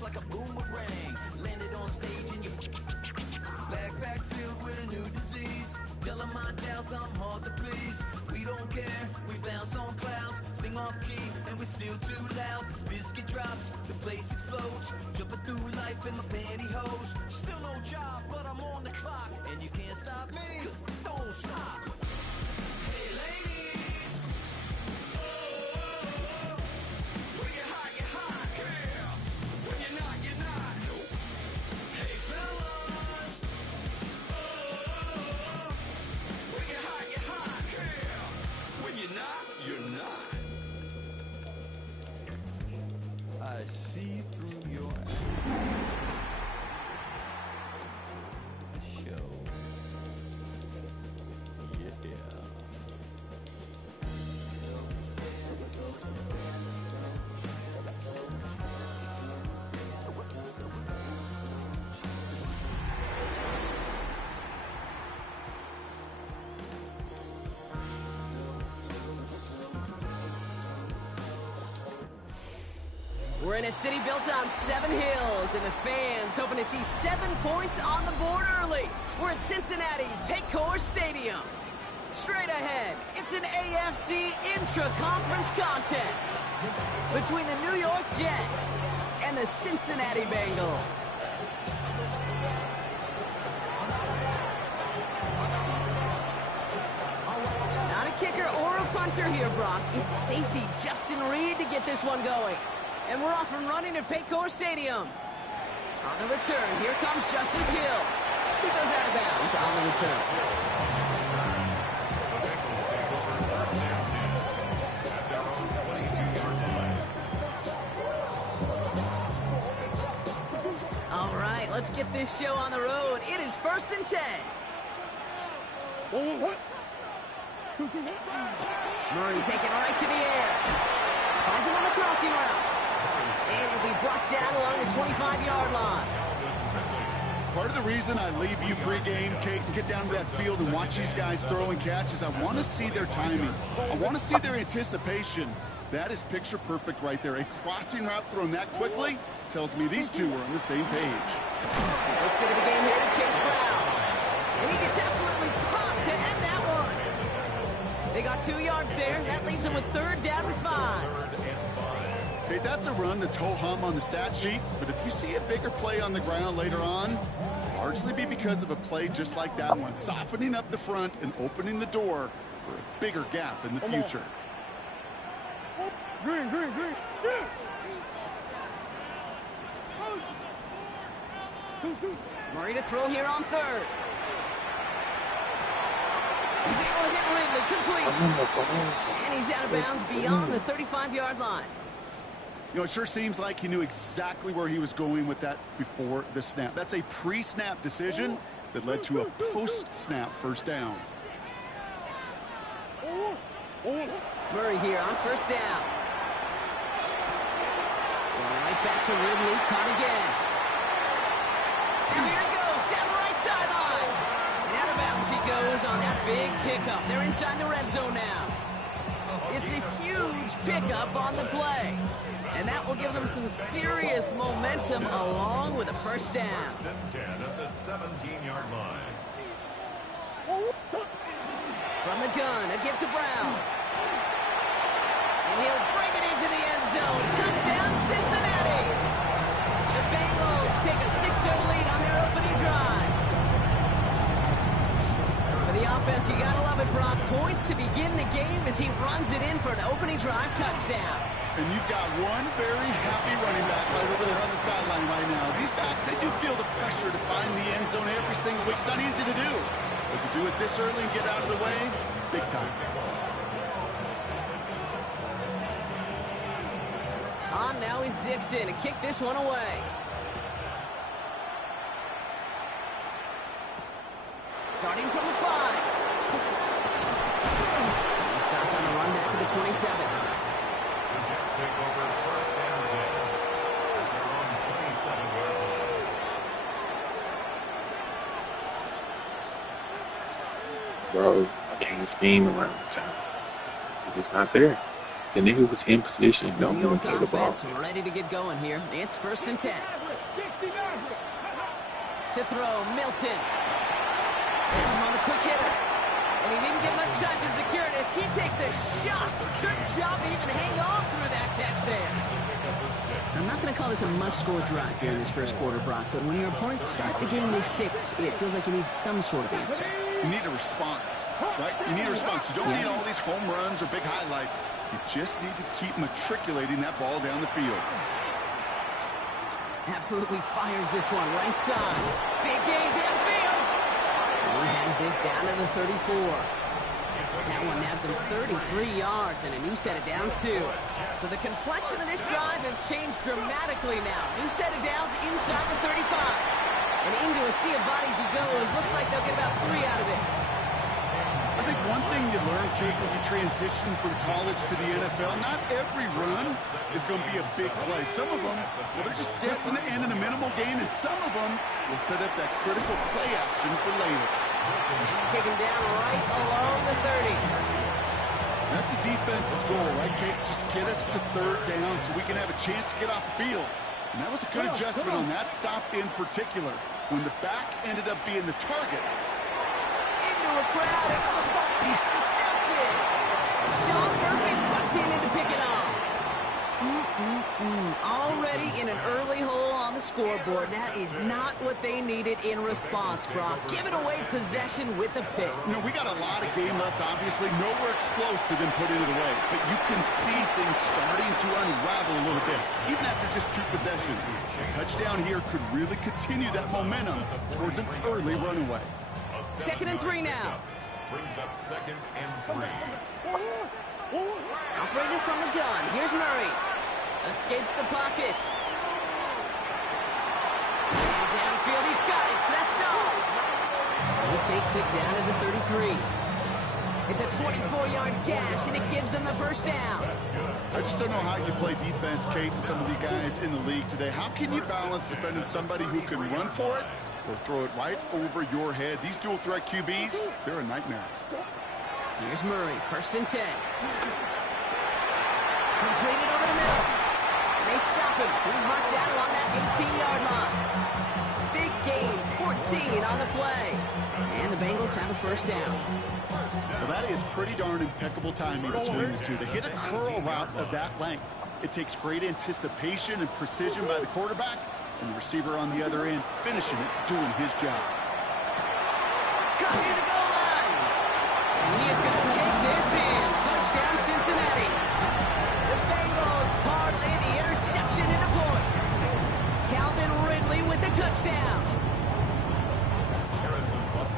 just like a boomerang. Landed on stage and your backpack filled with a new disease. Tell them my doubts, I'm hard to please. We don't care, we bounce on clouds. Sing off key and we're still too loud. Biscuit drops, the place explodes. Jumping through life in my pantyhose. Still no job, but I'm on the clock. And you can't stop me, 'cause don't stop. Hey ladies, oh, when you're hot, yeah. When you're not, you're not. Hey fellas, oh, when you're hot, yeah. When you're not, you're not. I see through your show. Yeah. We're in a city built on 7 hills, and the fans hoping to see 7 points on the board early. We're at Cincinnati's Paycor Stadium. Straight ahead, it's an AFC intra-conference contest between the New York Jets and the Cincinnati Bengals. Not a kicker or a punter here, Brock. It's safety Justin Reed to get this one going. And we're off and running at Paycor Stadium. On the return, here comes Justice Hill. He goes out of bounds on the return. All right, let's get this show on the road. It is 1st and 10. Murray taking right to the air. Finds him on the crossing route. And he'll be brought down along the 25-yard line. Part of the reason I leave you pregame, Kate, and get down to that field and watch these guys throw and catch is I want to see their timing. I want to see their anticipation. That is picture perfect right there. A crossing route thrown that quickly tells me these two are on the same page. Let's get to the game here to Chase Brown. And he gets absolutely popped to end that one. They got 2 yards there. That leaves them with 3rd down and 5. Okay, that's a run that's ho-hum on the stat sheet, but if you see a bigger play on the ground later on, largely be because of a play just like that one, softening up the front and opening the door for a bigger gap in the future. Green, shoot! Murray to throw here on 3rd. He's able to hit Ridley, complete. And he's out of bounds beyond the 35-yard line. You know, it sure seems like he knew exactly where he was going with that before the snap. That's a pre-snap decision that led to a post-snap first down. Murray here on 1st down. Going right back to Ridley, caught again. And here he goes, down the right sideline. And out of bounds he goes on that big pickup. They're inside the red zone now. It's a huge pickup on the play. And that will give them some serious momentum along with a 1st down. 10 at the 17-yard line. From the gun, a give to Brown. And he'll bring it into the end zone. Touchdown, Cincinnati. The Bengals take a 6-0 lead on their opening drive. For the offense, you gotta love it, Brock. Points to begin the game as he runs it in for an opening drive touchdown. And you've got one very happy running back right over there on the sideline right now. These backs, they do feel the pressure to find the end zone every single week. It's not easy to do. But to do it this early and get out of the way, big time. On now is Dixon to kick this one away. Starting from the 5. He stopped on the run back to the 27. The Jets take over 1st and 10 at their own 27-yard line. Bro, I can't scheme around the time. He's just not there. The nigga was in position. Don't New let him York play the ball. offense ready to get going here. It's 1st and 10. To throw, Milton. Gets him on the quick hitter. And he didn't get much time to secure it as he takes a shot. Good job to even hang on through that catch there. I'm not going to call this a must-score drive here in this first quarter, Brock, but when your opponents start the game with 6, it feels like you need some sort of answer. You need a response, right? You need a response. You don't need all these home runs or big highlights. You just need to keep matriculating that ball down the field. Absolutely fires this one right side. Big gain downfield. He has this down to the 34. That one nabs him 33 yards and a new set of downs, too. So the complexion of this drive has changed dramatically now. New set of downs inside the 35. And into a sea of bodies he goes. Looks like they'll get about 3 out of it. I think one thing you learn, Kate, when you transition from college to the NFL, not every run is going to be a big play. Some of them, well, they're just destined to end in a minimal gain, and some of them will set up that critical play action for later. Take him down right along the 30. That's a defense's goal, right, Kate? Just get us to 3rd down so we can have a chance to get off the field. And that was a good adjustment on that stop in particular, when the back ended up being the target. Into a crowd, and intercepted. Sean Murphy bucked in to pick it off. Already in an early hole on the scoreboard. That is not what they needed in response, Brock. Giving away possession with a pick. You know, we got a lot of game left, obviously. Nowhere close to them putting it away. But you can see things starting to unravel a little bit, even after just 2 possessions. A touchdown here could really continue that momentum towards an early runaway. 2nd and 3 now. Brings up 2nd and 3. Operating from the gun. Here's Murray. Escapes the pocket. And downfield, he's got it. So that's Dobbs. He takes it down to the 33. It's a 24-yard gash, and it gives them the 1st down. I just don't know how you play defense, Kate, and some of the guys in the league today. How can you balance defending somebody who can run for it or throw it right over your head? These dual threat QBs, they're a nightmare. Here's Murray, 1st and 10. Completed over the middle. And they stop him. He's marked down along that 18-yard line. Big gain, 14 on the play. And the Bengals have a 1st down. Well, that is pretty darn impeccable timing between the two. To hit a curl route of that length, it takes great anticipation and precision by the quarterback, and the receiver on the other end finishing it, doing his job. Cut near the goal line. And he is going to take this in. Touchdown, Cincinnati. The Bengals parlay the interception into points. Calvin Ridley with the touchdown.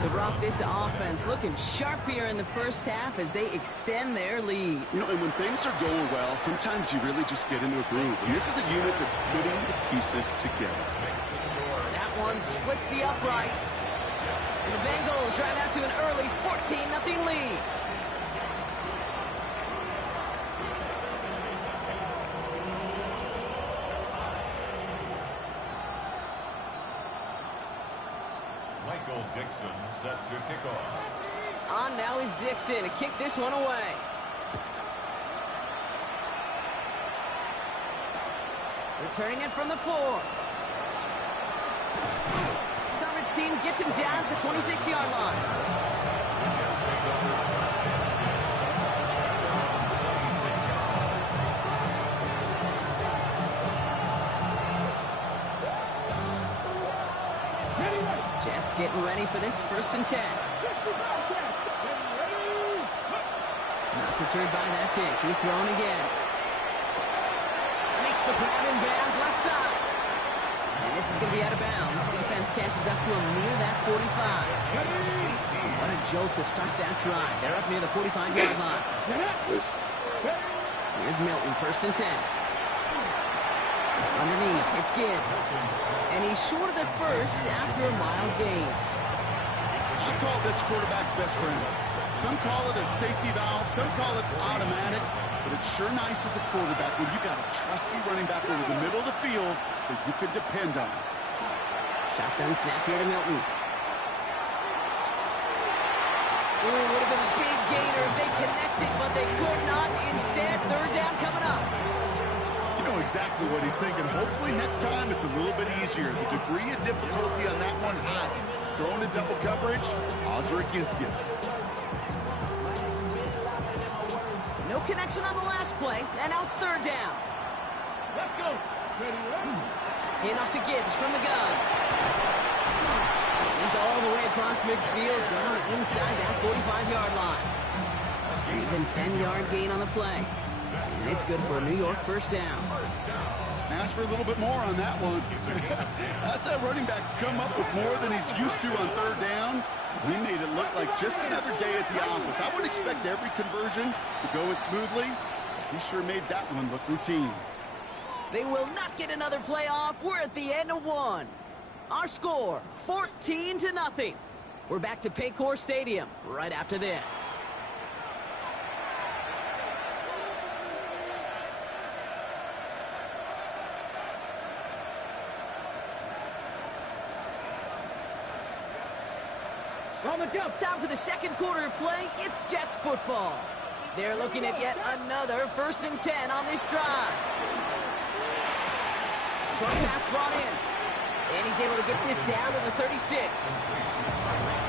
To rock this offense, looking sharp here in the 1st half as they extend their lead. You know, and when things are going well, sometimes you really just get into a groove. And this is a unit that's putting the pieces together. That one splits the uprights. And the Bengals drive out to an early 14-0 lead. Michael Dixon set to kick off. On now is Dixon to kick this one away. Returning it from the 4. Coverage team gets him down at the 26-yard line. Jets take over 1st and 10. Jets getting ready for this 1st and 10. Not deterred by that pick. He's throwing again. Makes the grab in bounds left side. And this is going to be out of bounds. Defense catches up to him near that 45. What a jolt to start that drive. They're up near the 45-yard line. Here's Milton, 1st and 10. Underneath, it's Gibbs. And he's short of the 1st after a mild gain. I call this quarterback's best friend. Some call it a safety valve, some call it automatic, but it's sure nice as a quarterback when you got a trusty running back over the middle of the field that you can depend on. Shotgun snap here to Milton. Ooh, would have been a big gainer. They connected, but they could not. Instead, third down coming up. You know exactly what he's thinking. Hopefully next time it's a little bit easier. The degree of difficulty on that one high. Throwing in double coverage, odds are against you. No connection on the last play, and now it's third down. Let's go. In off to Gibbs from the gun. He's all the way across midfield, down inside that 45-yard line. Even 10-yard gain on the play. And it's good for a New York first down. Ask for a little bit more on that one. That's that running back to come up with more than he's used to on third down. He made it look like just another day at the office. I would expect every conversion to go as smoothly. He sure made that one look routine. They will not get another play off. We're at the end of one. Our score, 14-0. We're back to Paycor Stadium right after this. Time for the second quarter of play. It's Jets football. They're looking at yet another 1st and 10 on this drive. Short pass brought in. And he's able to get this down to the 36.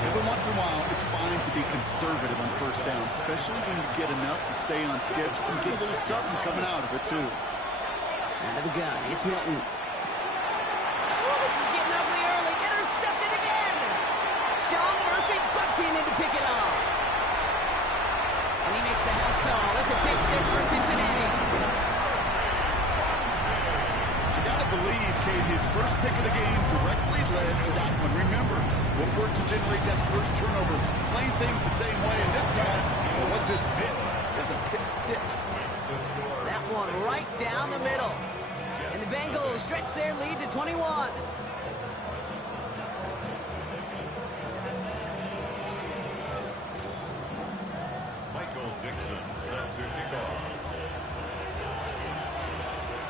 Every once in a while, it's fine to be conservative on first down, especially when you get enough to stay on schedule and get a little something coming out of it, too. Out of the gun, it's Milton. Oh, this is getting ugly early. Intercepted again. Sean Murphy butts in to pick it off. And he makes the house call. It's a pick 6 for Cincinnati. I gotta believe, Kate, his first pick of the game directly led to that one. Remember, what worked to generate that first turnover, playing things the same way, and this time, it wasn't just pick, it was a pick 6. That one right down the middle. And the Bengals stretch their lead to 21.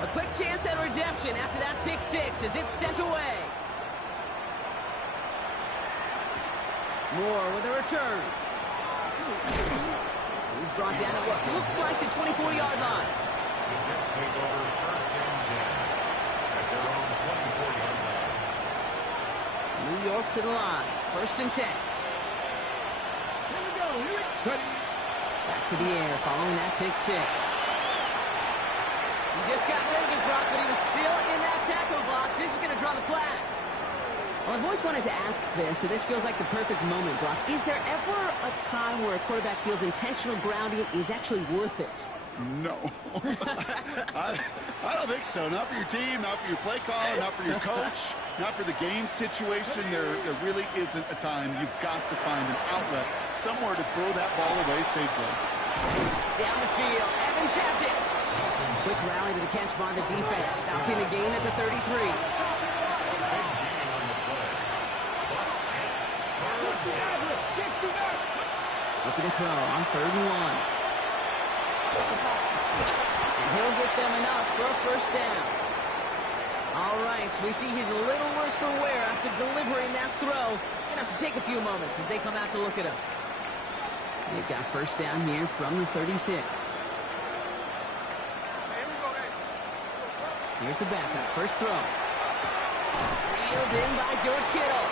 A quick chance at redemption after that pick 6 as it's sent away. Moore with a return. He's brought down at what looks like the 24-yard line. The Jets take over 1st and 10 at their own 24-yard line. New York to the line. 1st and 10. Here we go. Here it's ready. Back to the air following that pick 6. He just got rid of it, Brock, but he was still in that tackle box. This is going to draw the flag. Well, I've always wanted to ask this, so this feels like the perfect moment, Brock. Is there ever a time where a quarterback feels intentional grounding is actually worth it? No. I don't think so. Not for your team, not for your play caller, not for your coach, not for the game situation. There really isn't a time. You've got to find an outlet, somewhere to throw that ball away safely. Down the field, Evans has it. Quick rally to the catch by the defense, stopping the gain at the 33. Looking to throw on 3rd and 1. And he'll get them enough for a first down. All right, so we see he's a little worse for wear after delivering that throw. Gonna have to take a few moments as they come out to look at him. They've got first down here from the 36. Here's the backup, first throw. Reeled in by George Kittle.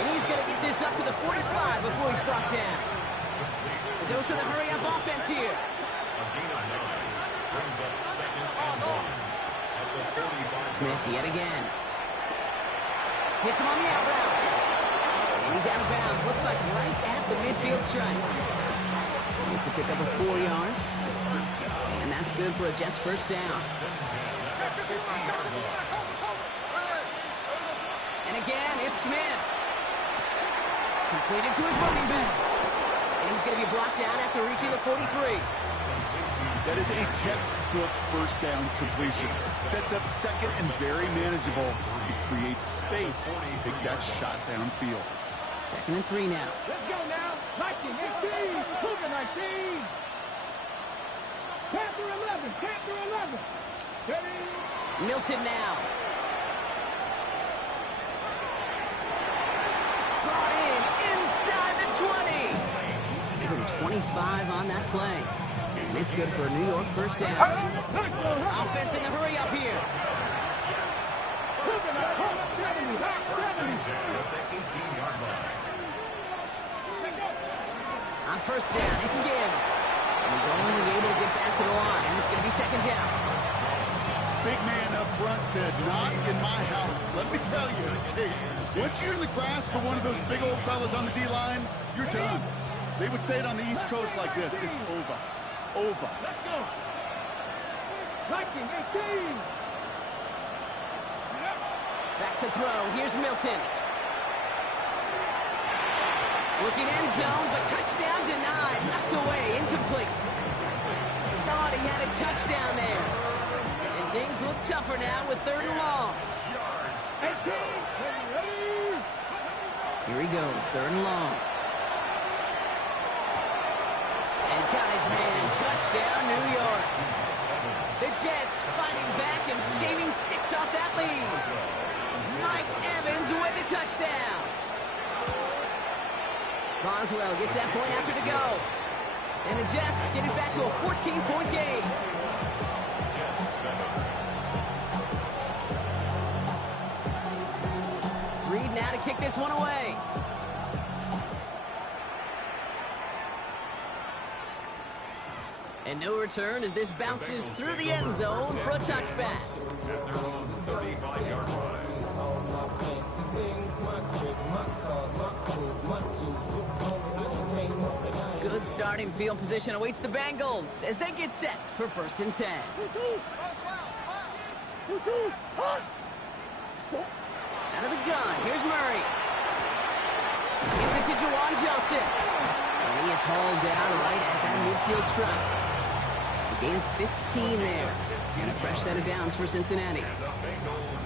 And he's going to get this up to the 45 before he's brought down. A dose of the hurry-up offense here. Smith yet again. Hits him on the out route. And he's out of bounds. Looks like right at the midfield stripe. It's a pickup of 4 yards. And that's good for a Jets first down. And again, it's Smith. Completed to his running back. And he's going to be brought down after reaching the 43. That is a textbook first down completion. Sets up second and very manageable. It creates space to take that shot downfield. 2nd and 3 now. Let's go now. 19, 18, Cougar 19. Panther 11, Panther 11. Ready? Milton now. Brought in inside the 20. Give him 25 on that play. And it's good for a New York first down. Offense in the hurry up here. First down at the 18-yard line. On first down, it's Gibbs. And he's only able to get back to the line. It's going to be second down. Big man up front said, not in my house. Let me tell you, Kate, once you're in the grasp of one of those big old fellas on the D-line, you're done. They would say it on the East Coast like this. It's over. Over. Let's go. Liking 18. Back to throw. Here's Milton. Looking end zone, but touchdown denied. Knocked away. Incomplete. Thought he had a touchdown there. And things look tougher now with 3rd and long. 18. Here he goes. 3rd and long. And got his man. Touchdown, New York. The Jets fighting back and shaving 6 off that lead. Mike Evans with the touchdown. Boswell gets that point after to go. And the Jets get it back to a 14-point game. Reed now to kick this one away. And no return as this bounces through the end zone for a touchback. At their own 35-yard line. Good starting field position awaits the Bengals as they get set for 1st and 10. Out of the gun, here's Murray. Gets it to Juwan Johnson. And he is hauled down right at that midfield stripe. Gain 15 there. And a fresh set of downs for Cincinnati.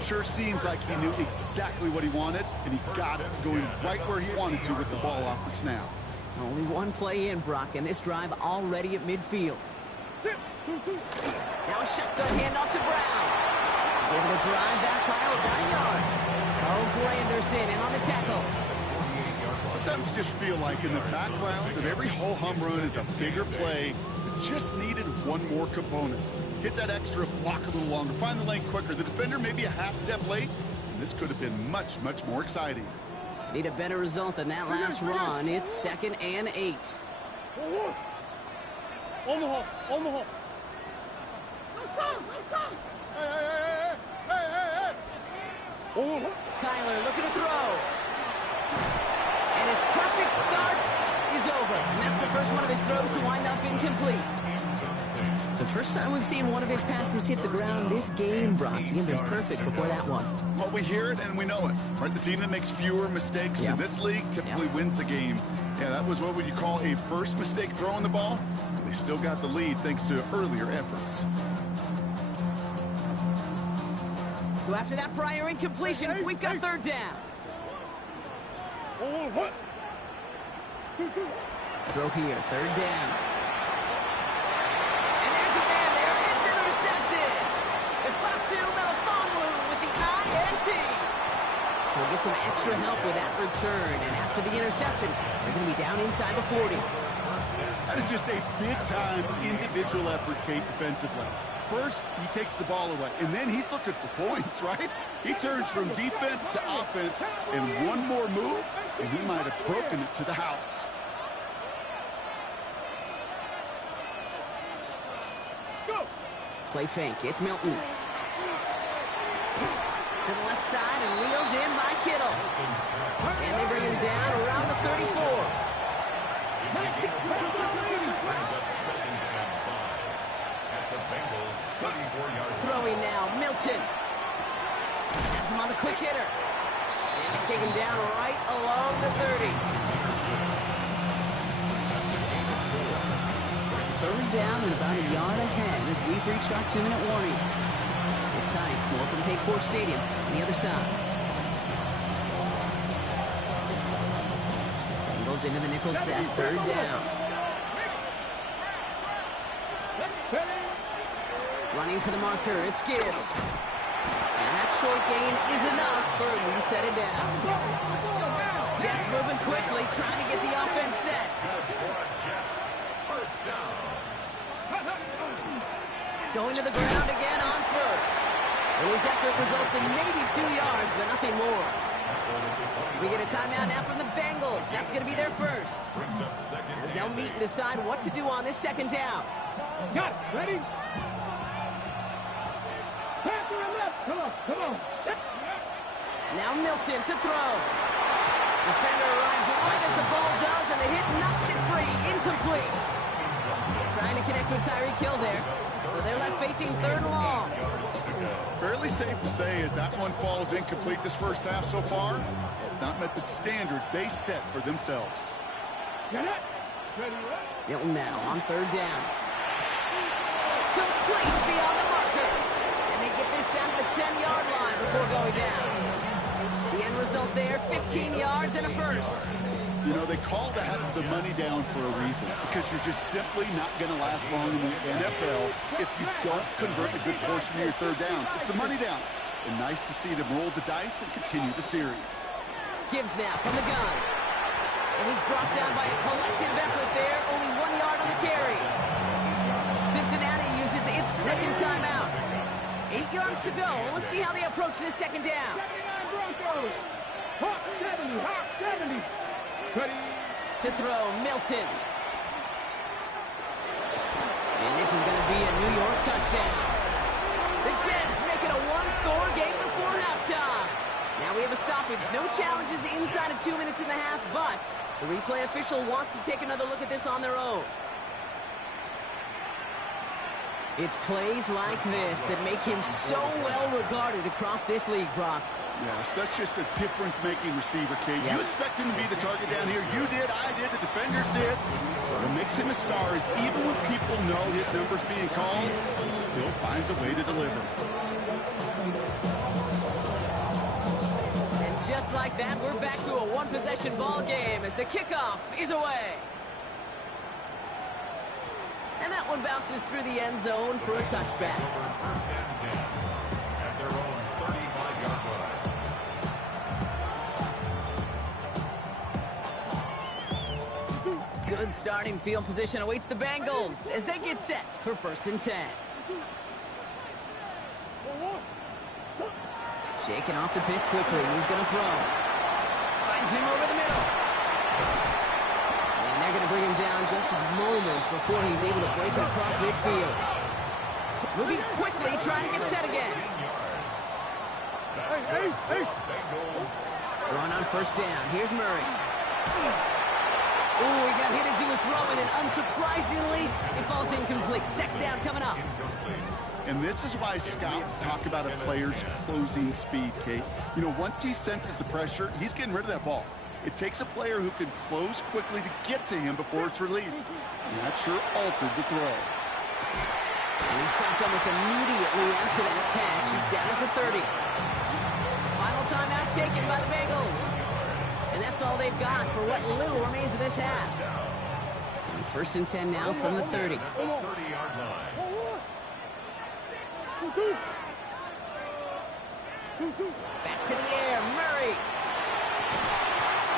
Sure seems like he knew exactly what he wanted, and he got it, going right where he wanted to with the ball off the snap. Only one play in, Brock, and this drive already at midfield. Now a shotgun handoff to Brown. He's able to drive that pile about a yard. Oh, Granderson in on the tackle. Sometimes just feel like in the background of every ho-hum run is a bigger play that just needed one more component. Get that extra block a little longer, find the lane quicker. The defender may be a half step late, and this could have been much, much more exciting. Need a better result than that last run. It's 2nd and 8. Omaha. Hey. Kyler looking to throw. And his perfect start is over. And that's the first one of his throws to wind up incomplete. It's the first time we've seen one of his passes hit the ground this game, Brock. He had been perfect before that one. Well, we hear it and we know it, right? The team that makes fewer mistakes in this league typically wins the game. Yeah, that was what would you call a first mistake throwing the ball. They still got the lead thanks to earlier efforts. So after that prior incompletion, we've got 3rd down. Throw here, 3rd down. And there's a man there. It's intercepted. Ifatu Melifonwu with the INT. So we'll get some extra help with that return. And after the interception, they're going to be down inside the 40. That is just a big-time individual effort, Kate, defensively. First, he takes the ball away, and then he's looking for points, right? He turns from defense to offense, and one more move, and he might have broken it to the house. Play fake. It's Milton. To the left side and reeled in by Kittle. And they bring him down around the 34. Throwing now, Milton. Has him on the quick hitter. And they take him down right along the 30. 3rd down and about a yard ahead as we've reached our 2-minute warning. Sit tight, more from Paycor Stadium on the other side. Bengals into the nickel set, 3rd down. Running for the marker, it's Gibbs. And that short gain is enough for a new set it down. Jets moving quickly, trying to get the offense set. Jets. First down. Going to the ground again on first. And his effort results in maybe 2 yards, but nothing more. We get a timeout now from the Bengals. That's going to be their first. Brings up second. As they'll meet and decide what to do on this second down. Got it. Ready? Pass to the left. Come on. Come on. Now Milton to throw. Defender arrives right as the ball does, and the hit knocks it free. Incomplete. Trying to connect with Tyreek Hill there. So they're left facing third and long. Fairly safe to say as that one falls incomplete this first half so far, it's not met the standard they set for themselves. Get it. Ready? Hilton now on third down. Complete beyond the marker. And they get this down to the 10-yard line before going down. The end result there, 15 yards and a first. You know, they call that the money down for a reason, because you're just simply not going to last long in the NFL if you don't convert a good portion of your third downs. It's the money down. And nice to see them roll the dice and continue the series. Gibbs now from the gun. And he's brought down by a collective effort there, only 1 yard on the carry. Cincinnati uses its second timeout. 8 yards to go. Let's see how they approach this second down. 79 Broncos. Hawk 70. Hawk 70. Ready? To throw, Milton. And this is going to be a New York touchdown. The Jets make it a one-score game before halftime. Now we have a stoppage. No challenges inside of 2 minutes and a half, but the replay official wants to take another look at this on their own. It's plays like this that make him so well regarded across this league, Brock. Yeah, such just a difference-making receiver, Kate. Yep. You expect him to be the target down here. You did, I did, the defenders did. What makes him a star is even when people know his number's being called, he still finds a way to deliver. And just like that, we're back to a one-possession ball game as the kickoff is away. And that one bounces through the end zone for a touchback. First and 10 at their own 35-yard line. Good starting field position awaits the Bengals as they get set for first and 10. Shaking off the pick quickly. He's going to throw. Finds him over the middle. And they're going to bring him down just a moment before he's able to break it across midfield. Moving quickly, trying to get set again. Run on first down. Here's Murray. Ooh, he got hit as he was throwing, and unsurprisingly, it falls incomplete. Second down coming up. And this is why scouts talk about a player's closing speed, Kate. You know, once he senses the pressure, he's getting rid of that ball. It takes a player who can close quickly to get to him before it's released. And that sure altered the throw. And he stopped almost immediately after that catch. He's down at the 30. Final timeout taken by the Bengals. And that's all they've got for what little remains of this half. So first and 10 now from the 30. 30-yard line. Back to the air, Murray.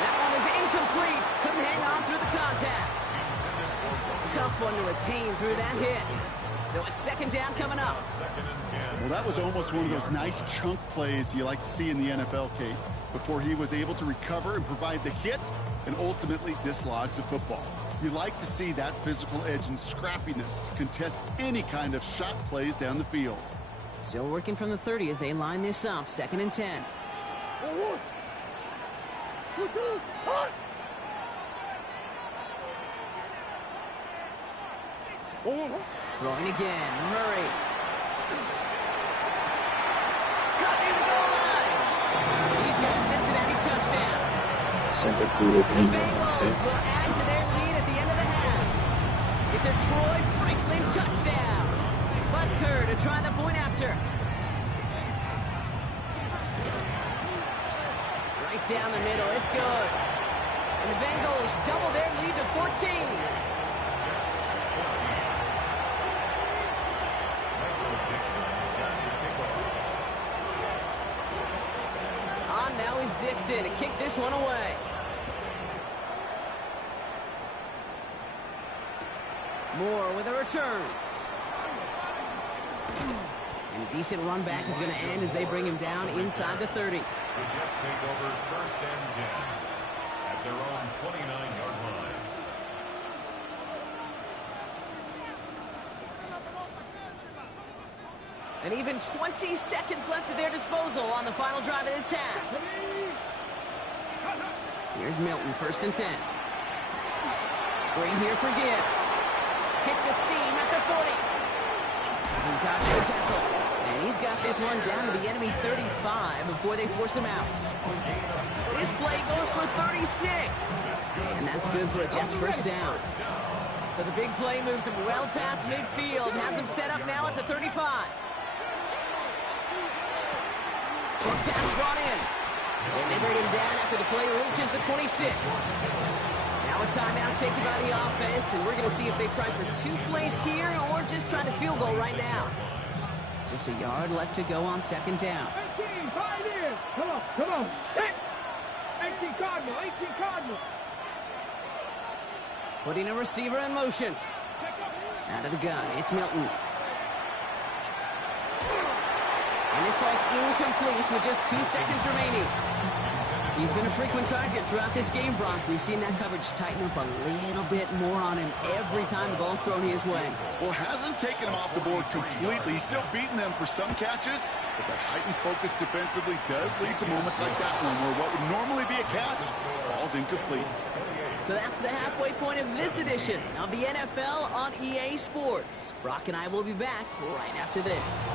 That one was incomplete. Couldn't hang on through the contact. Tough one to retain through that hit. So it's second down coming up. Second and 10. Well, that was almost one of those nice chunk plays you like to see in the NFL, Kate, before he was able to recover and provide the hit and ultimately dislodge the football. You like to see that physical edge and scrappiness to contest any kind of shot plays down the field. Still working from the 30 as they line this up. Second and 10. Throwing again. Murray. Caught near the goal line. He's got a Cincinnati touchdown. Sempre cool The Bengals will add to their lead at the end of the half. It's a Troy Franklin touchdown. Butker to try the point after. Right down the middle. It's good. And the Bengals double their lead to 14. On now is Dixon to kick this one away. Moore with a return. And a decent run back is going to end as they bring him down inside the 30. The Jets take over 1st and 10 at their own 29-yard line. And even 20 seconds left at their disposal on the final drive of this half. Here's Milton, 1st and 10. Screen here for Gibbs. Hits a seam at the 40. He dodged the tackle. And he's got this one down to the enemy 35 before they force him out. This play goes for 36. And that's good for a Jets 1st down. So the big play moves him well past midfield. Has him set up now at the 35. Short pass brought in. And they bring him down after the play reaches the 26. Now a timeout taken by the offense, and we're going to see if they try for 2 plays here or just try the field goal right now. Just a yard left to go on 2nd down. 18, fight in. Come on. 18 Cardinal, 18 Cardinal. Putting a receiver in motion. Out of the gun, it's Milton. And this falls incomplete with just 2 seconds remaining. He's been a frequent target throughout this game, Brock. We've seen that coverage tighten up a little bit more on him every time the ball's thrown his way. Well, hasn't taken him off the board completely. He's still beating them for some catches, but that heightened focus defensively does lead to moments like that one where what would normally be a catch falls incomplete. So that's the halfway point of this edition of the NFL on EA Sports. Brock and I will be back right after this.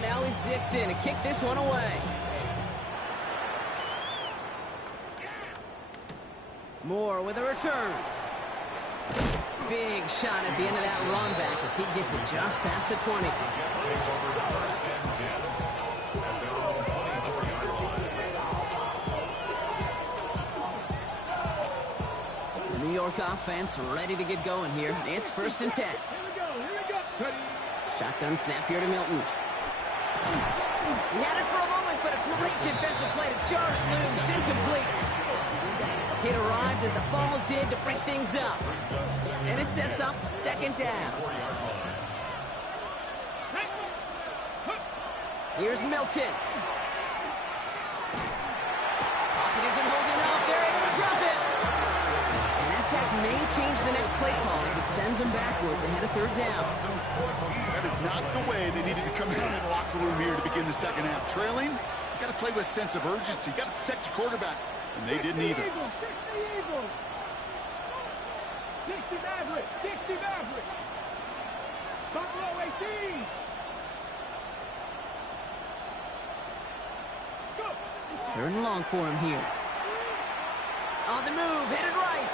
Now is Dixon to kick this one away. Moore with a return. Big shot at the end of that run back as he gets it just past the 20. The New York offense ready to get going here. It's 1st and 10. Here we go. Shotgun snap here to Milton. He had it for a moment, but a great defensive play to jar it loose, incomplete. It arrived as the ball did to break things up. And it sets up 2nd down. Here's Milton. Pocket isn't holding up. They're able to drop it. And that sack may change the next play call as it sends them backwards ahead of 3rd down. That is not the way they needed to come out in the locker room here to begin the 2nd half. Trailing, you got to play with a sense of urgency. You got to protect your quarterback, and they didn't either. 60 Maverick. Buffalo 18. Go. 3rd and long for him here. On the move, headed right.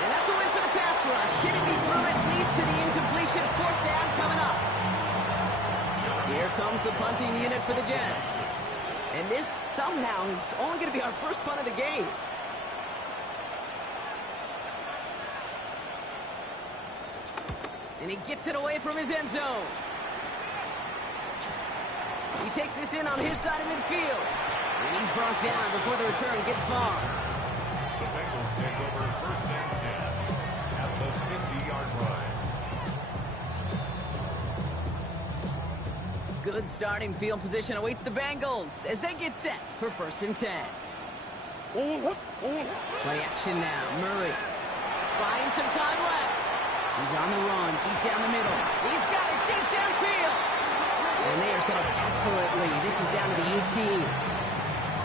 And that's a win for the pass rush. Hit as he threw it, leads to the incompletion. 4th down coming up. Here comes the punting unit for the Jets. And this somehow is only going to be our first punt of the game. And he gets it away from his end zone. He takes this in on his side of midfield. And he's brought down before the return gets far. The Bengals take over 1st and 10 at the 50-yard line. Good starting field position awaits the Bengals as they get set for 1st and 10. Play action now. Murray buying some time left. He's on the run, deep down the middle. He's got it deep downfield. And they are set up excellently. This is down to the U-team.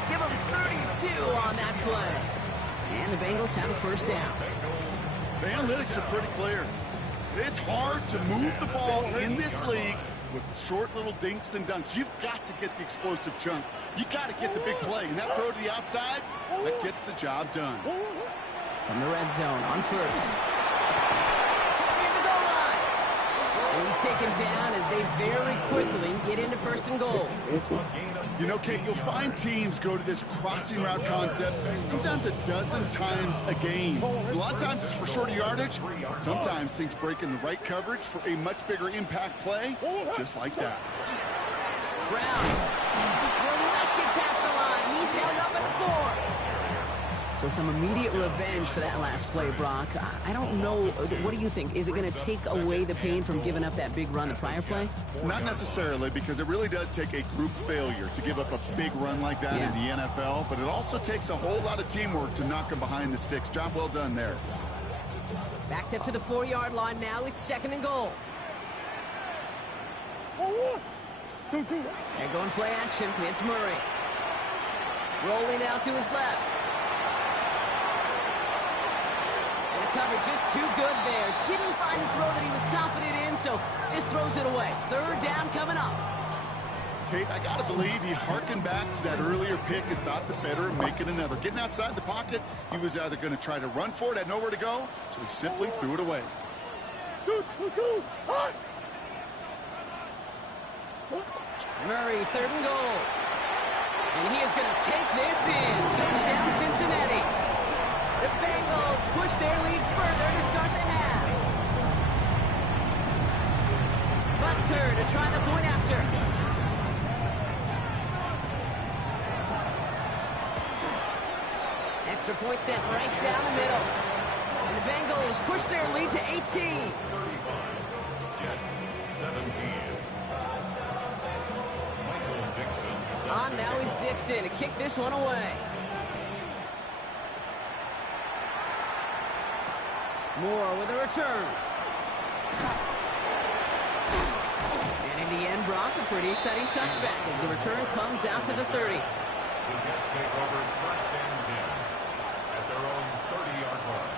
Give them 32 on that play. And the Bengals have a 1st down. The analytics are pretty clear. It's hard to move the ball in this league with short little dinks and dunks. You've got to get the explosive chunk. You got to get the big play. And that throw to the outside, that gets the job done. From the red zone on 1st. Near the goal line. And he's taken down as they very quickly get into first and goal. You know, Kate, you'll find teams go to this crossing route concept sometimes a dozen times a game. A lot of times it's for shorter yardage. Sometimes things break in the right coverage for a much bigger impact play, just like that. Brown will not get past the line. He's held up at the 4. So some immediate revenge for that last play, Brock. I don't know. What do you think? Is it going to take away the pain from giving up that big run the prior play? Not necessarily, because it really does take a group failure to give up a big run like that in the NFL, but it also takes a whole lot of teamwork to knock them behind the sticks. Job well done there. Backed up to the 4-yard line now. It's second and goal. They're going play action. It's Murray. Rolling out to his left. And the cover just too good there. Didn't find the throw that he was confident in, so just throws it away. Third down coming up. Kate, I got to believe he harkened back to that earlier pick and thought the better of making another. Getting outside the pocket, he was either going to try to run for it, had nowhere to go, so he simply threw it away. Murray, third and goal. And he is going to take this in. Touchdown, Cincinnati. The Bengals push their lead further to start the half. Butker to try the point after. Extra point sent right down the middle. And the Bengals push their lead to 18. 35. Jets 17. On now is Dixon to kick this one away. Moore with a return. And in the end, Brock, a pretty exciting touchback as the return comes out to the 30. The Jets take over first and 10 at their own 30-yard line.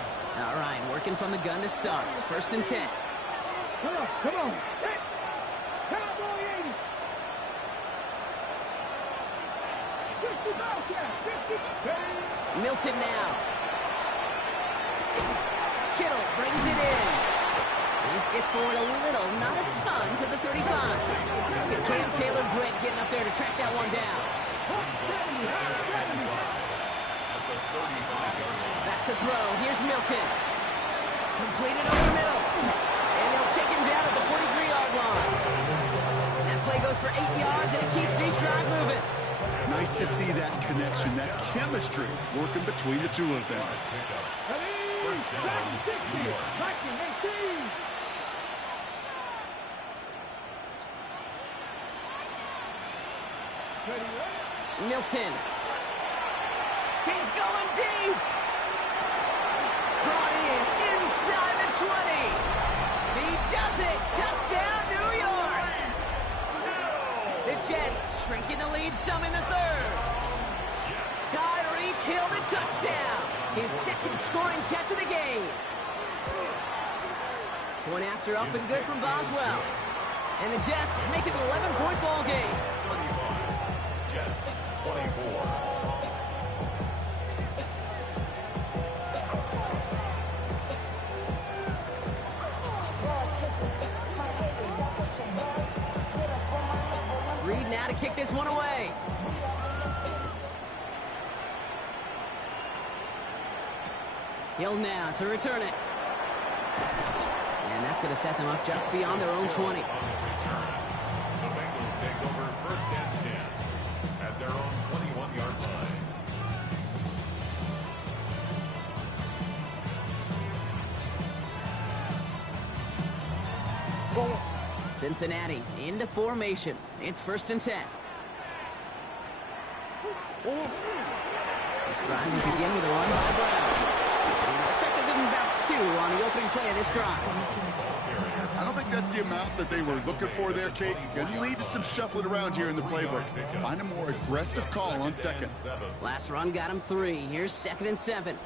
All right, working from the gun to start. First and 10. Come on. Hey. Cowboy 80. 50 Bobcat. 50. Milton now. Kittle brings it in. He skates forward a little, not a ton, to the 35. And Cam Taylor-Britt getting up there to track that one down. Back to throw. Here's Milton. Completed over the middle. And they'll take him down at the 43-yard line. That play goes for 8 yards, and it keeps these drives moving. Nice to see that connection, that chemistry working between the two of them. Milton. He's going deep. Brought in inside the 20. He does it. Touchdown, New York. The Jets shrinking the lead some in the third. Tyreek Hill the touchdown. His second scoring catch of the game. Point after up and good from Boswell. And the Jets make it an 11-point ball game. 35. Jets 24. Reed now to kick this one away. Hill now to return it. And that's going to set them up just beyond their own 20. The Bengals take over first and 10 at their own 21-yard line. Cincinnati into formation. It's first and 10. This drive will begin with a run by Brown. And it looks like they're giving about 2 on the opening play of this drive. I don't think that's the amount that they were looking for there, Kate. Going to lead to some shuffling around here in the playbook. Find a more aggressive call on second. Last run got him 3. Here's second and 7.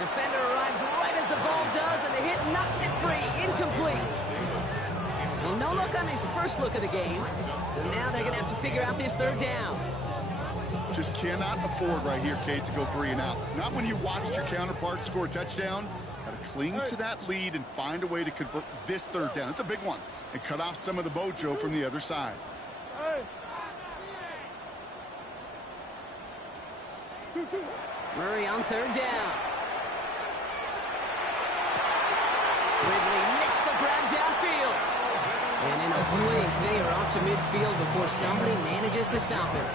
Defender arrives right as the ball does, and the hit knocks it free. Incomplete. Well, no look on his first look of the game, so now they're going to have to figure out this third down. Just cannot afford right here, Kate, to go 3 and out. Not when you watched your counterpart score a touchdown. Got to cling to that lead and find a way to convert this 3rd down. It's a big one. And cut off some of the mojo from the other side. Murray on 3rd down. Ridley makes the grab downfield. And in a blink, they are off to midfield before somebody manages to stop him.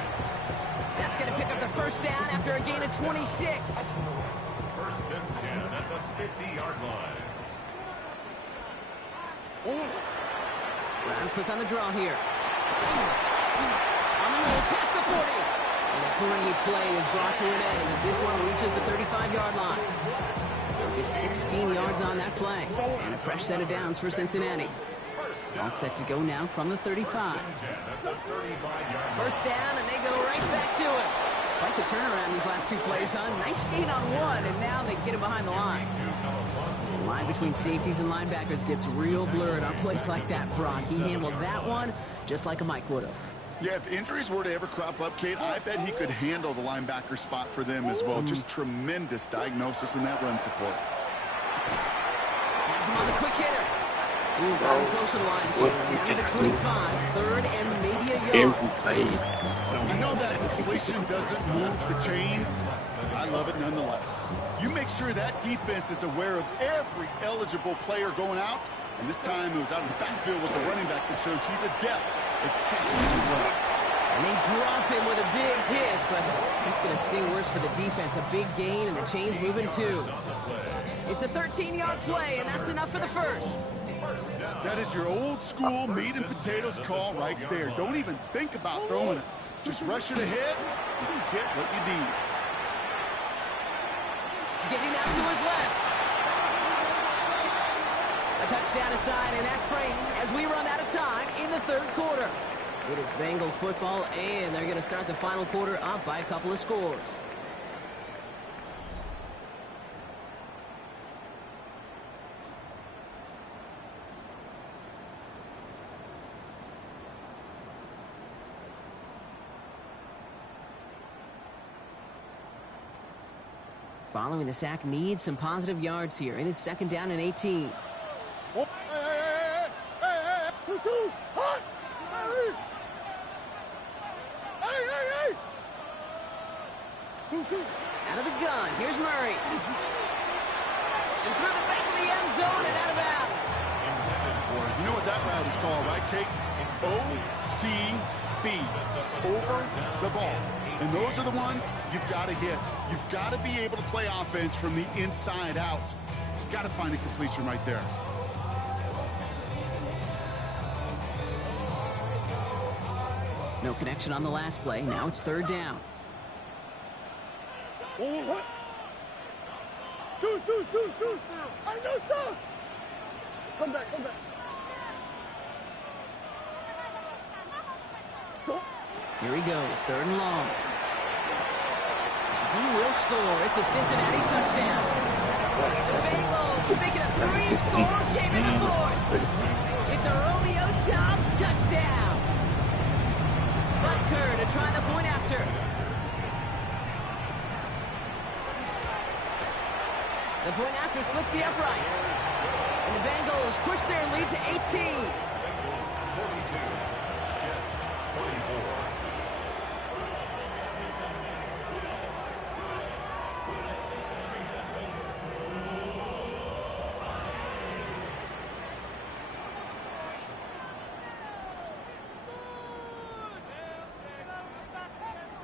That's going to pick up the 1st down after a gain of 26. 1st and 10 at the 50-yard line. Brown quick on the draw here. On the move, past the 40. And a great play is brought to an end as this one reaches the 35-yard line. So it's 16 yards on that play. And a fresh set of downs for Cincinnati. All set to go now from the 35. 1st down, and they go right back to it. Quite the turnaround these last 2 plays, huh? Nice gain on 1, and now they get him behind the line. The line between safeties and linebackers gets real blurred on plays like that, Brock. He handled that one just like a Mike would have. Yeah, if injuries were to ever crop up, Kate, I bet he could handle the linebacker spot for them as well. Just tremendous diagnosis in that run support. Has him on the quick hitter. Ooh, down close to the line here. Down to the 25. 3rd and maybe a yard. Every play. I know that completion doesn't move the chains. I love it nonetheless. You make sure that defense is aware of every eligible player going out. And this time it was out of the backfield with the running back that shows he's adept at catching as well. And they drop him with a big hit, but it's going to sting worse for the defense. A big gain, and the chain's moving too. It's a 13-yard play, and that's enough for the 1st. That is your old school meat and potatoes call right there. Don't even think about throwing it. Just rush it ahead, and you get what you need. Getting out to his left. A touchdown aside in that frame as we run out of time in the 3rd quarter. It is Bengal football, and they're going to start the final quarter up by a couple of scores. Following the sack, needs some positive yards here. It is 2nd down and 18. Hey, hey, 2-2, hot! Hey! 2-2. Out of the gun, here's Murray. And through the back of the end zone and out of bounds. You know what that route is called, right, Kate? OTB, over the ball. And those are the ones you've got to hit. You've got to be able to play offense from the inside out. You've got to find a completion right there. No connection on the last play. Now it's 3rd down. What? Deuce. I know sauce. Come back. Stop. Here he goes, 3rd and long. He will score. It's a Cincinnati touchdown. The Bengals making a 3-score game in the 4th. It's a Romeo Doubs touchdown. Butker to try the point after. The point after splits the uprights. And the Bengals push their lead to 18. Bengals 42, Jets 24.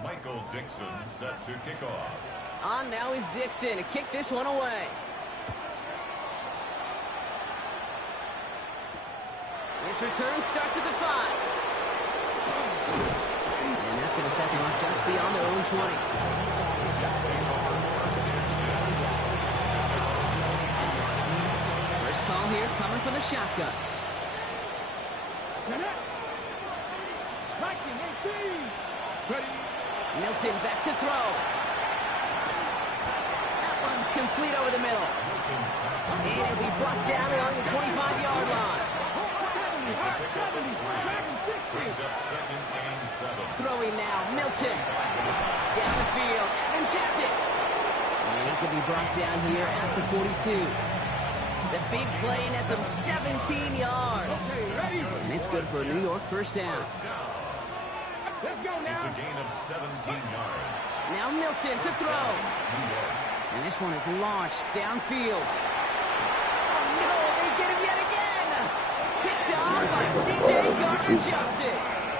Michael Dixon set to kick off. On now is Dixon to kick this one away. This return starts at the 5. And that's going to set them up just beyond their own 20. First call here coming from the shotgun. Milton back to throw. That one's complete over the middle. And it'll be brought down along the 25-yard line. Brings up 2nd and 7. Throwing now, Milton. Down the field, Evans has it. And he's going to be brought down here at the 42. The big play nets him 17 yards. And it's good for a New York first down. Let's go It's a now. gain of 17 yards. Now Milton to throw. New York. And this one is launched downfield. Oh, no, they get him yet again. Picked off by C.J. Gardner-Johnson.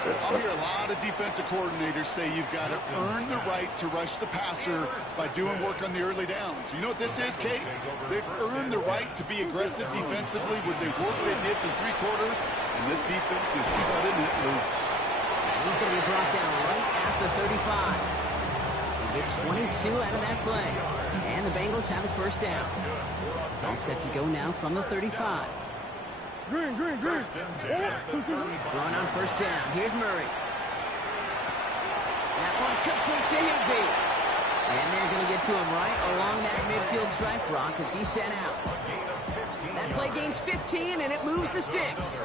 I'll hear a lot of defensive coordinators say you've got to earn the right to rush the passer by doing work on the early downs. You know what this is, Kate? They've earned the right to be aggressive defensively with the work they did for 3 quarters, and this defense is cutting it loose. And he's going to be brought down right at the 35. They get 22 out of that play. And the Bengals have a first down. All set to go now from the 35. Green. Throwing on first down. Here's Murray. That one complete to Higby. And they're going to get to him right along that midfield stripe, Brock, as he's sent out. That play gains 15, and it moves the sticks.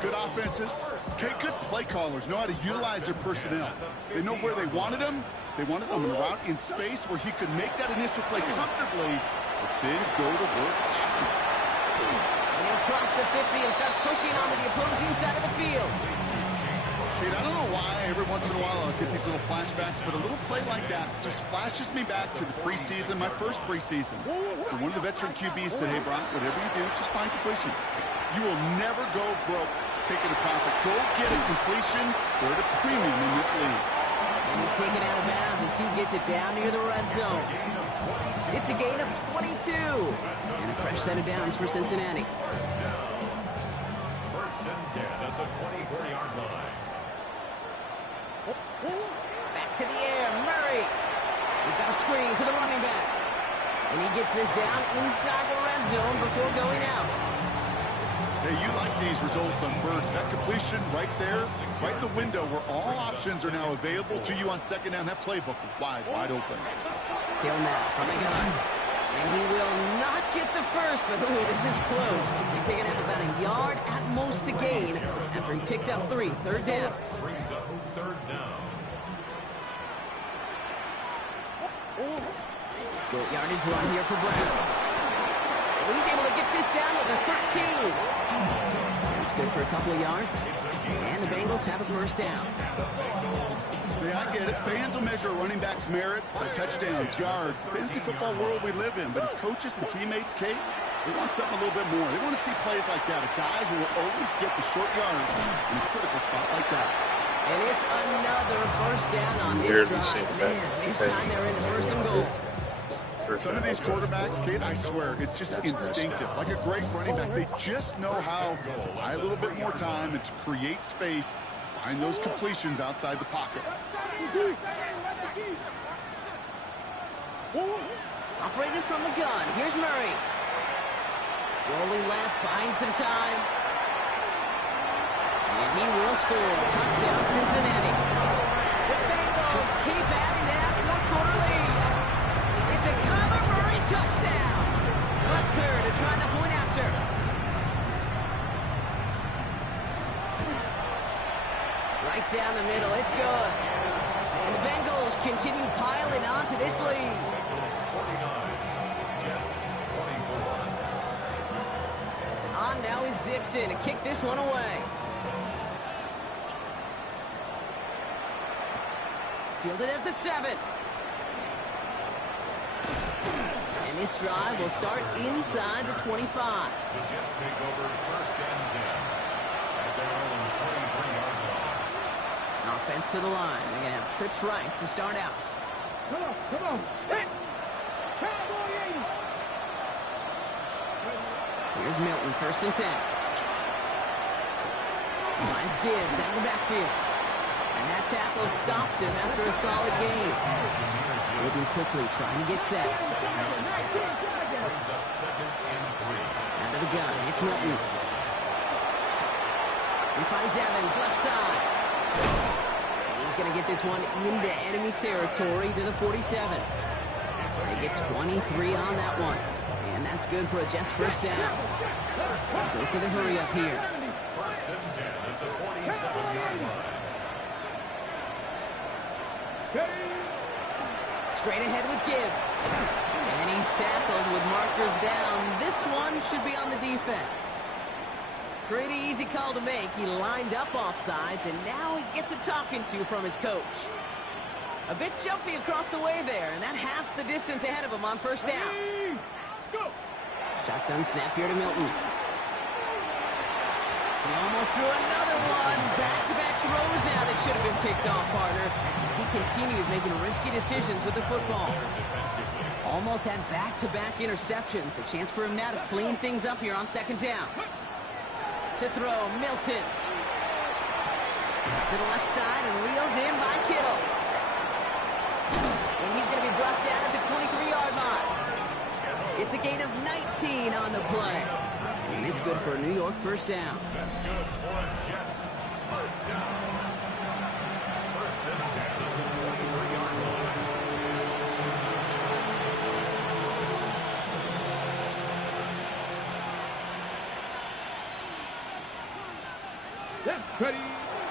Good offenses. Okay, good play callers know how to utilize their personnel. They know where they wanted them. They wanted them in a route in space where he could make that initial play comfortably, but then go to work after. And he'll cross the 50 and start pushing onto the opposing side of the field. Kate, I don't know why every once in a while I'll get these little flashbacks, but a little play like that just flashes me back to the preseason, my first preseason. And one of the veteran QBs said, hey, Brock, whatever you do, just find completions. You will never go broke taking a profit. Go get a completion. They're at a premium in this league. And he's taken out of bounds as he gets it down near the red zone. It's a gain of 22. And a fresh set of downs for Cincinnati. First and 10 at the 24-yard line. Back to the air, Murray. We've got a screen to the running back. And he gets this down inside the red zone before going out. Hey, you like these results on first. That completion right there, right in the window where all options are now available to you on second down. That playbook is wide open. Hill now from the gun. And he will not get the first, but ooh, this is close. Looks like they're going to have about a yard at most to gain after he picked up 3. Third down. Brings up 3rd down. Good yardage run here for Brown. And he's able to get this down to the 13. That's good for a couple of yards. And the Bengals have a first down. Yeah, I get it. Fans will measure a running back's merit by touchdowns, yards, the fantasy football world we live in. But as coaches and teammates, Kate, they want something a little bit more. They want to see plays like that. A guy who will always get the short yards in a critical spot like that. And it's another first down on this Barely drive. safe Man, back. this time they're in first and goal. Some of these quarterbacks, Kate, I swear, it's just instinctive. Like a great running back, they just know how to buy a little bit more time and to create space to find those completions outside the pocket. Operating from the gun. Here's Murray. Rolling left, buying some time. And he will score. Touchdown, Cincinnati. The Bengals keep adding to that fourth-quarter lead. It's a Kyler Murray touchdown. Butker to try the point after. Right down the middle. It's good. And the Bengals continue piling on to this lead. 49. Jets 24. On now is Dixon to kick this one away. Fielded at the 7. And this drive will start inside the 25. The Jets take over first and 10 at their own 23-yard line. Offense to the line. They're going to have trips right to start out. Come on. Hit. Cowboy 80. Here's Milton, first and 10. Finds Gibbs out of the backfield. And that tackle stops him after a solid gain. Moving quickly, trying to get set. Brings up 2nd and 3. Out of the gun, it's Milton. He finds Evans, left side. He's going to get this one into enemy territory to the 47. They get 23 on that one. And that's good for a Jets first down. Goes to the hurry up here. First and 10 at the 47. 27-yard line. Straight ahead with Gibbs. And he's tackled with markers down. This one should be on the defense. Pretty easy call to make. He lined up offsides, and now he gets a talking to from his coach. A bit jumpy across the way there, and that halves the distance ahead of him on first down. Let's go. Shotgun snap here to Milton. He almost threw another one. Back-to-back throws now that should have been picked off, partner, as he continues making risky decisions with the football. Almost had back-to-back interceptions. A chance for him now to clean things up here on second down. To throw, Milton. To the left side and reeled in by Kittle. And he's going to be brought down at the 23-yard line. It's a gain of 19 on the play. And it's good for a New York first down. That's good for the Jets. First down. First and 10 on the 23-yard line. That's pretty.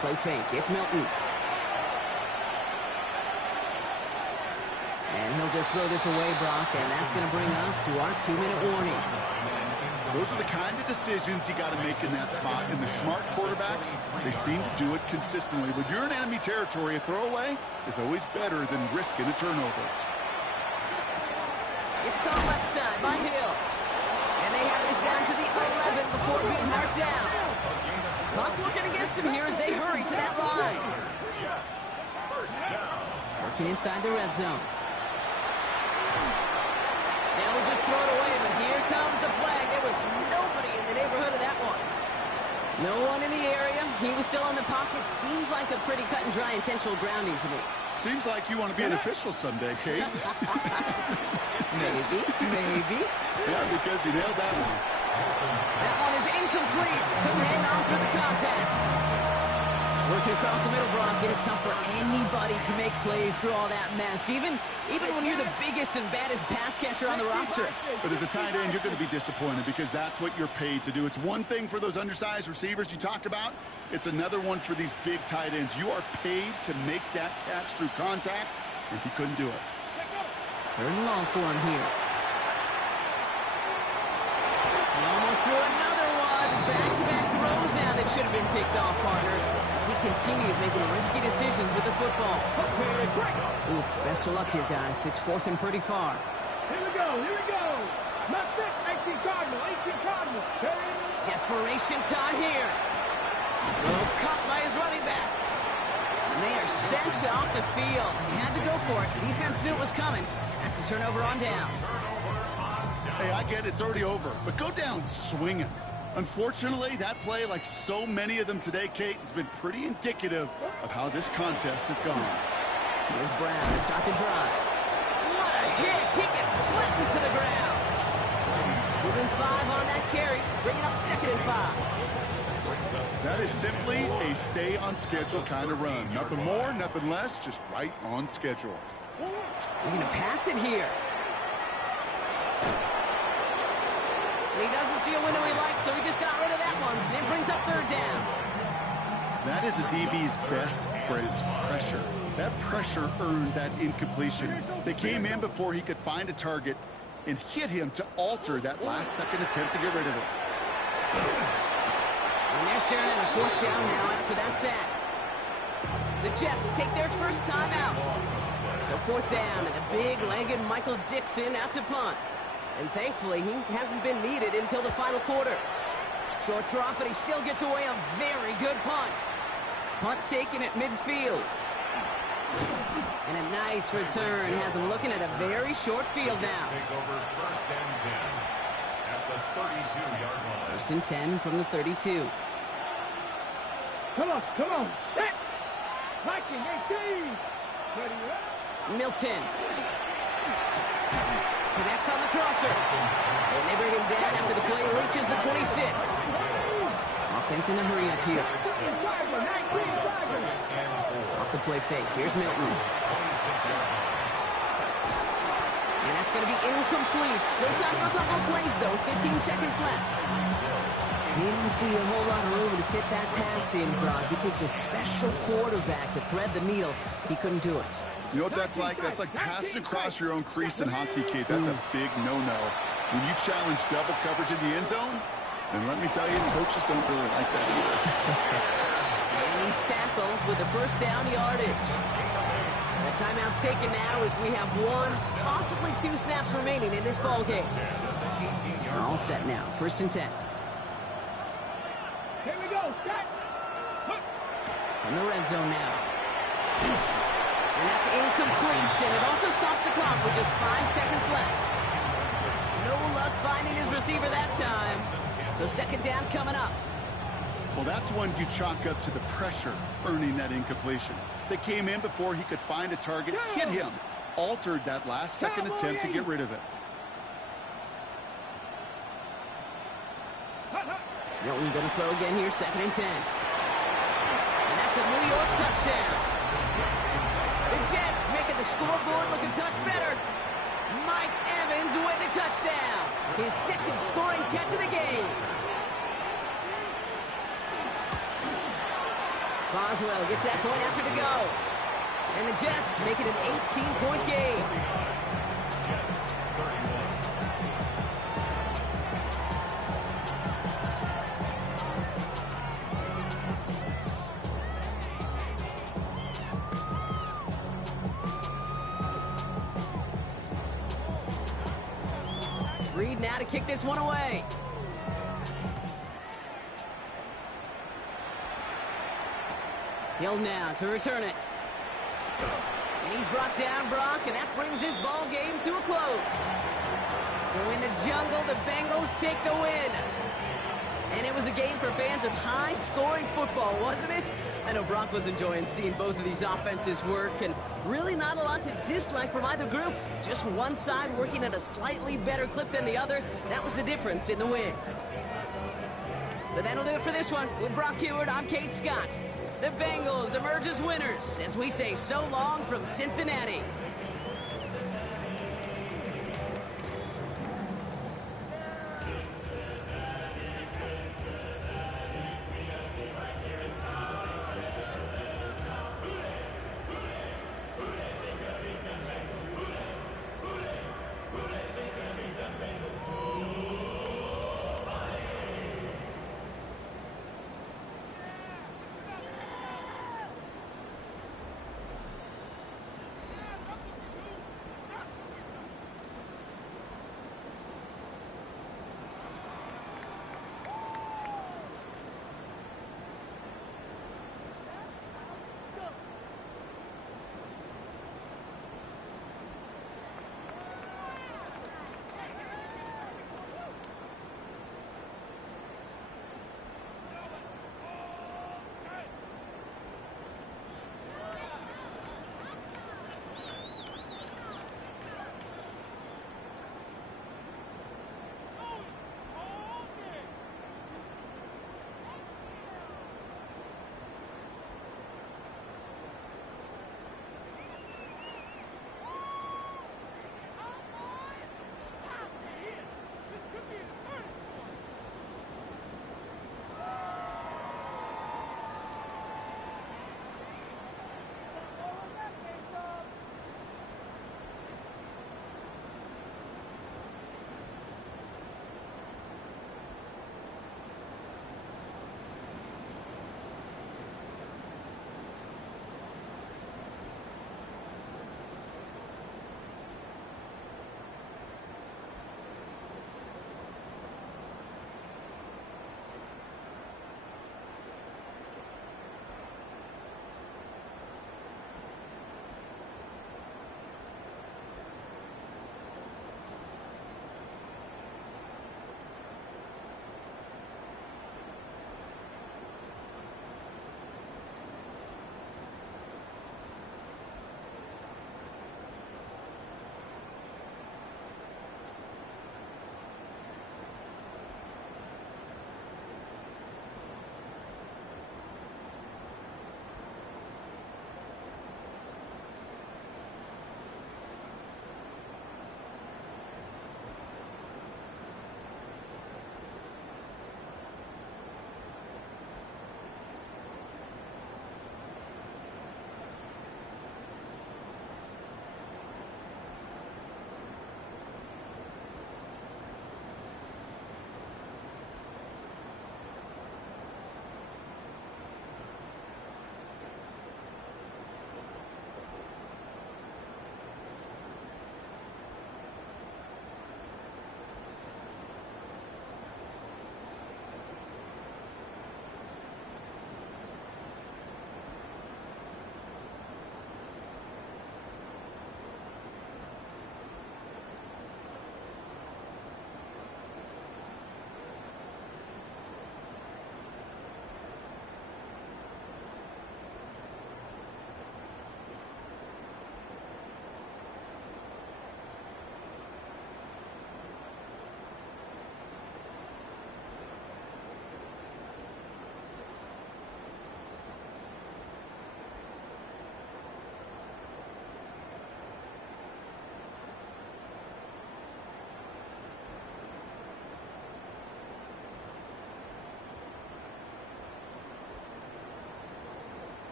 Play fake. It's Milton. And he'll just throw this away, Brock, and that's going to bring us to our 2-minute warning. Those are the kind of decisions you got to make in that spot. And the smart quarterbacks, they seem to do it consistently. When you're in enemy territory, a throwaway is always better than risking a turnover. It's caught left side by Hill. And they have this down to the 11 before being marked down. Clock working against him here as they hurry to that line. Jets. First down. Working inside the red zone. Now we'll just throw it away, but here comes the flag. There was nobody in the neighborhood of that one. No one in the area. He was still in the pocket. Seems like a pretty cut and dry intentional grounding to me. Seems like you want to be an official someday, Kate. Maybe. Yeah, because you nailed that one. That one is incomplete. Couldn't hang on through the contact. Working across the middle, Brock. It is tough for anybody to make plays through all that mess, even when you're the biggest and baddest pass catcher on the roster. But as a tight end, you're going to be disappointed because that's what you're paid to do. It's one thing for those undersized receivers you talk about. It's another one for these big tight ends. You are paid to make that catch through contact, and he couldn't do it. Third and long for him here. He almost threw another one. Back-to-back throws now that should have been picked off, partner, as he continues making risky decisions with the football. Oof, best of luck here, guys. It's fourth and pretty far. Here we go. Not this. 18 Cardinal. Desperation time here. Oh, caught by his running back. And they are sent off the field. He had to go for it. Defense knew it was coming. That's a turnover on downs. Hey, I get it. It's already over. But go down swinging. Unfortunately, that play, like so many of them today, Kate, has been pretty indicative of how this contest has gone. Here's Brown to start the drive. What a hit! He gets flattened to the ground. Moving 5 on that carry, bringing up second and 5. That is simply a stay-on-schedule kind of run. Nothing more, nothing less, just right on schedule. They're going to pass it here. He doesn't see a window he likes, so he just got rid of that one. It brings up third down. That is a DB's best friend, pressure. That pressure earned that incompletion. They came in before he could find a target and hit him to alter that last-second attempt to get rid of it. And they're staring at a fourth down now after that sack. The Jets take their first time out. So fourth down, and a big-legged Michael Dixon out to punt. And thankfully, he hasn't been needed until the final quarter. Short drop, but he still gets away a very good punt. Punt taken at midfield. And a nice return has him looking at a very short field now. Take over first and 10 at the 32-yard line. First and 10 from the 32. Come on. Set. Viking 18. Ready up. Milton. Connects on the crosser. And they bring him down after the play reaches the 26. Offense in a hurry up here. Off the play fake. Here's Milton. And that's going to be incomplete. Still time for a couple of plays, though. 15 seconds left. Didn't see a whole lot of room to fit that pass in, Brock. It takes a special quarterback to thread the needle. He couldn't do it. You know what that's like? That's like passing across your own crease in hockey, Kate. That's a big no-no. When you challenge double coverage in the end zone, and let me tell you, coaches don't really like that either. And he's tackled with the first down yardage. The timeout's taken now as we have 1, possibly 2 snaps remaining in this ball game. All set now. 1st and 10. Here we go. Set. In the red zone now. And that's incomplete, and it also stops the clock with just 5 seconds left. No luck finding his receiver that time. So 2nd down coming up. Well, that's one you chalk up to the pressure earning that incompletion. They came in before he could find a target, hit him, altered that last-second attempt to get rid of it. Milton going to throw again here, 2nd and 10. And that's a New York touchdown. The Jets making the scoreboard look a touch better. Mike Evans with the touchdown. His 2nd scoring catch of the game. Boswell gets that point after to go. And the Jets make it an 18-point game. Jets 31. Reed now to kick this one away. Hill now to return it. And he's brought down, Brock, and that brings this ball game to a close. So in the jungle, the Bengals take the win. And it was a game for fans of high-scoring football, wasn't it? I know Brock was enjoying seeing both of these offenses work, and really not a lot to dislike from either group. Just one side working at a slightly better clip than the other. That was the difference in the win. So that'll do it for this one. With Brock Heward, I'm Kate Scott. The Bengals emerge as winners as we say so long from Cincinnati.